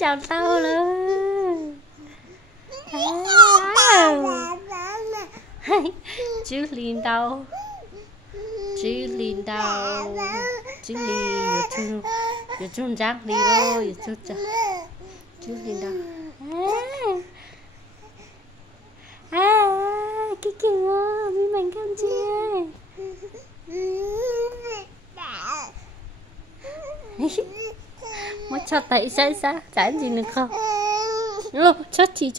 Chào tao luôn. Chú Linh đâu? Chú Linh đâu? Chú Linhอยู่chungจักดีเลยอยู่chungจักchú Linh đâu? Cái kìa, mình bánh cam chia. Mất cho tay sai sao? Chán gì nữa không? Lô, chót chị.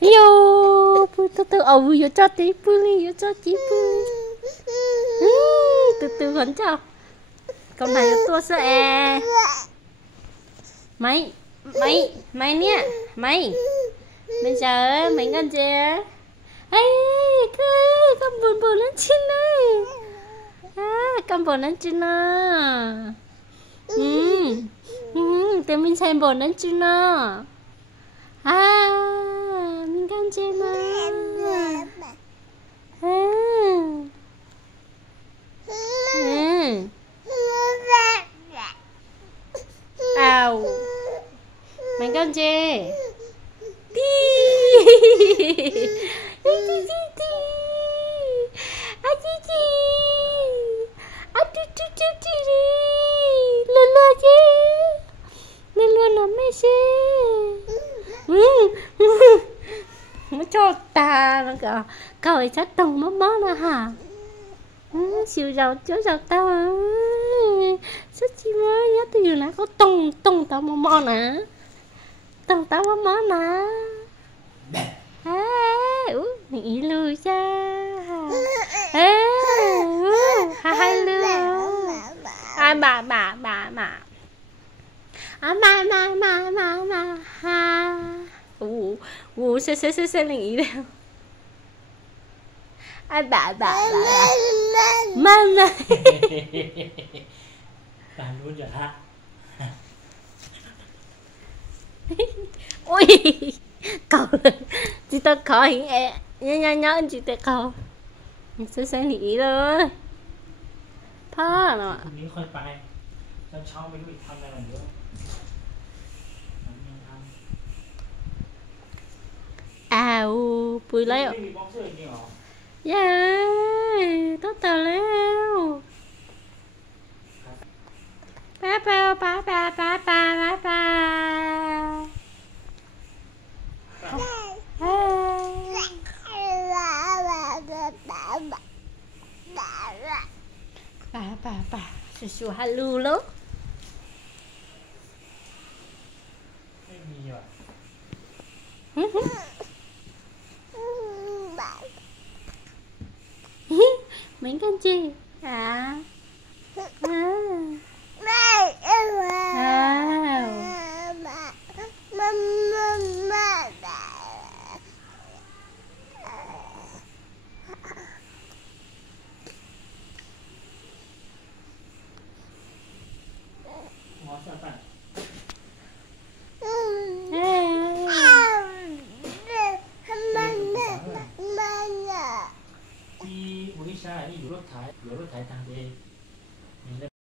Yo, từ từ, yo cho tí puli, yo cho tí puli. Từ từ vẫn cho. Con này có tua sợ e. Mày nè, mày. Bây giờ mày con gì? Con buồn lên trên này. Con buồn lên trên nào. Tụi mình xem buồn lên trên nào. Mình con trên nào. Mình con gì? Nó cho ta nó cả cởi chắc tông mó nè hả? Siêu giàu chỗ giàu tao ơi, sao chi mới nhớ từ nãy có tông tao mó nè, tông tao mó nè. Mình ý lùi cha. Hai lùi. Sẽ linh ý đâu. Bà mama. Bà luôn vậy hả? Ui, cậu chị ta khó hình nhá chị ta khó. Sẽ linh ý rồi. Phá nó. นี้ค่อยไปเช้าไม่รู้อีกทำอะไรเยอะ Bùi lấy. ไม่มีบ็อกเซอร์จริงเหรอ Yeah, tốt tao leo. Ba. Su halu lo. ไม่มีอ่ะ Mình con gì?